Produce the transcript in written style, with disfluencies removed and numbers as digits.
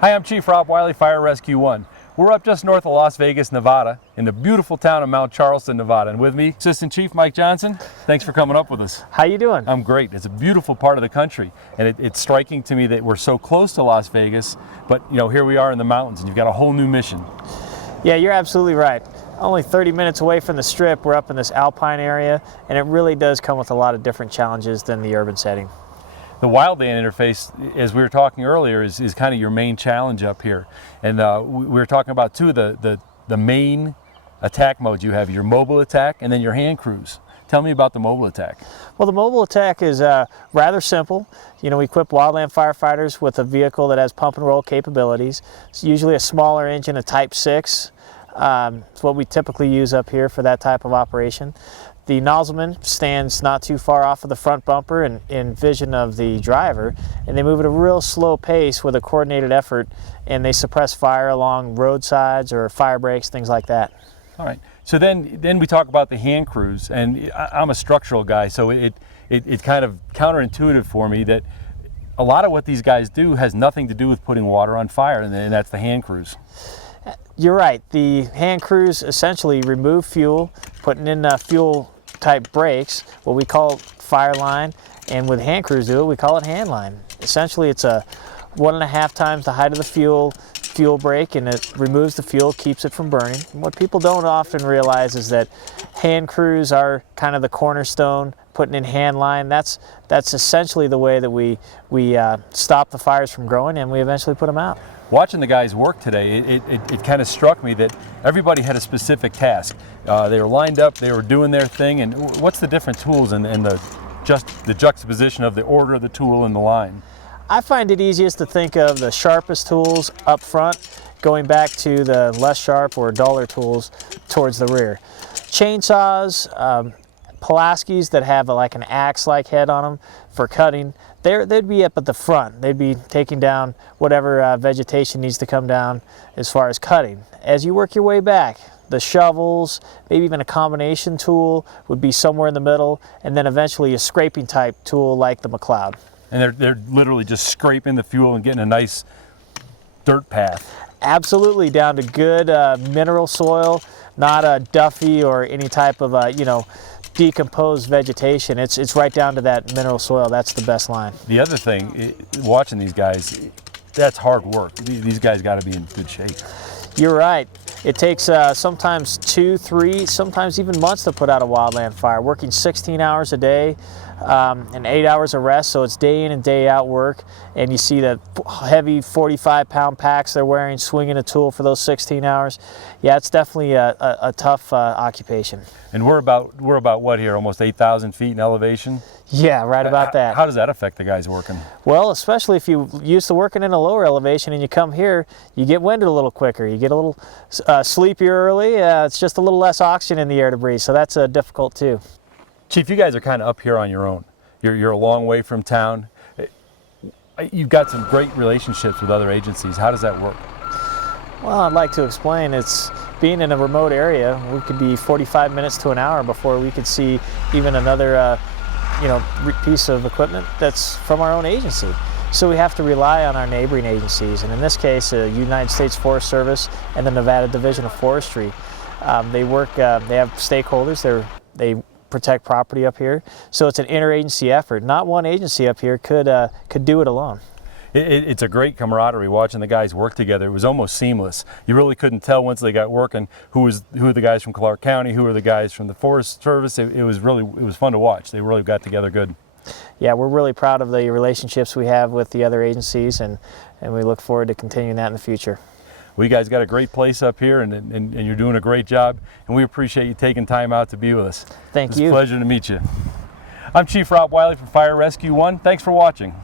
Hi, I'm Chief Rob Wylie, Fire Rescue 1. We're up just north of Las Vegas, Nevada, in the beautiful town of Mount Charleston, Nevada. And with me, Assistant Chief Mike Johnson. Thanks for coming up with us. How you doing? I'm great. It's a beautiful part of the country, and it's striking to me that we're so close to Las Vegas, but here we are in the mountains, and you've got a whole new mission. Yeah, you're absolutely right. Only 30 minutes away from the Strip, we're up in this alpine area, and it really does come with a lot of different challenges than the urban setting. The wildland interface, as we were talking earlier, is kind of your main challenge up here. And we were talking about two of the main attack modes you have, your mobile attack and then your hand crews. Tell me about the mobile attack. Well, the mobile attack is rather simple. We equip wildland firefighters with a vehicle that has pump and roll capabilities. It's usually a smaller engine, a Type 6. It's what we typically use up here for that type of operation. The nozzleman stands not too far off of the front bumper and in vision of the driver, and they move at a real slow pace with a coordinated effort, and they suppress fire along roadsides or fire breaks, things like that. All right. So then we talk about the hand crews, and I'm a structural guy, so it's kind of counterintuitive for me that a lot of what these guys do has nothing to do with putting water on fire, and that's the hand crews. You're right. The hand crews essentially remove fuel, putting in fuel type brakes, what we call fire line, and with hand crews do it, we call it hand line. Essentially, it's a 1.5 times the height of the fuel brake, and it removes the fuel, keeps it from burning. And what people don't often realize is that hand crews are kind of the cornerstone. Putting in hand line, that's essentially the way that we stop the fires from growing, and we eventually put them out. Watching the guys work today, it kind of struck me that everybody had a specific task. They were lined up, they were doing their thing, and what's the different tools and the juxtaposition of the order of the tool and the line? I find it easiest to think of the sharpest tools up front, going back to the less sharp or duller tools towards the rear. Chainsaws, Pulaskis that have like an axe-like head on them for cutting, they'd be up at the front. They'd be taking down whatever vegetation needs to come down as far as cutting. As you work your way back, the shovels, maybe even a combination tool would be somewhere in the middle, and then eventually a scraping type tool like the McLeod. And they're literally just scraping the fuel and getting a nice dirt path. Absolutely, down to good mineral soil, not a Duffy or any type of decomposed vegetation. It's right down to that mineral soil. That's the best line. The other thing, watching these guys, that's hard work. These guys got to be in good shape. You're right. It takes sometimes 2, 3, sometimes even months to put out a wildland fire, working 16 hours a day and 8 hours of rest, so it's day in and day out work, and you see the heavy 45-pound packs they're wearing, swinging a tool for those 16 hours. Yeah, it's definitely a tough occupation. And we're about what here, almost 8,000 feet in elevation? Yeah, right about that. How does that affect the guys working? Well, especially if you're used to working in a lower elevation and you come here, you get winded a little quicker. You get a little sleepier early. It's just a little less oxygen in the air to breathe, so that's difficult too. Chief, you guys are kind of up here on your own. You're a long way from town. You've got some great relationships with other agencies. How does that work? Well, I'd like to explain. It's being in a remote area, we could be 45 minutes to an hour before we could see even another piece of equipment that's from our own agency. So we have to rely on our neighboring agencies, and in this case, the United States Forest Service and the Nevada Division of Forestry. They have stakeholders, they protect property up here, so it's an interagency effort. Not one agency up here could do it alone. It's a great camaraderie watching the guys work together. It was almost seamless. You really couldn't tell once they got working who were the guys from Clark County, who were the guys from the Forest Service. It was fun to watch. They really got together good. Yeah, we're really proud of the relationships we have with the other agencies, and we look forward to continuing that in the future. Well, you guys got a great place up here, and you're doing a great job, and we appreciate you taking time out to be with us. Thank you. It's a pleasure to meet you. I'm Chief Rob Wylie from Fire Rescue 1. Thanks for watching.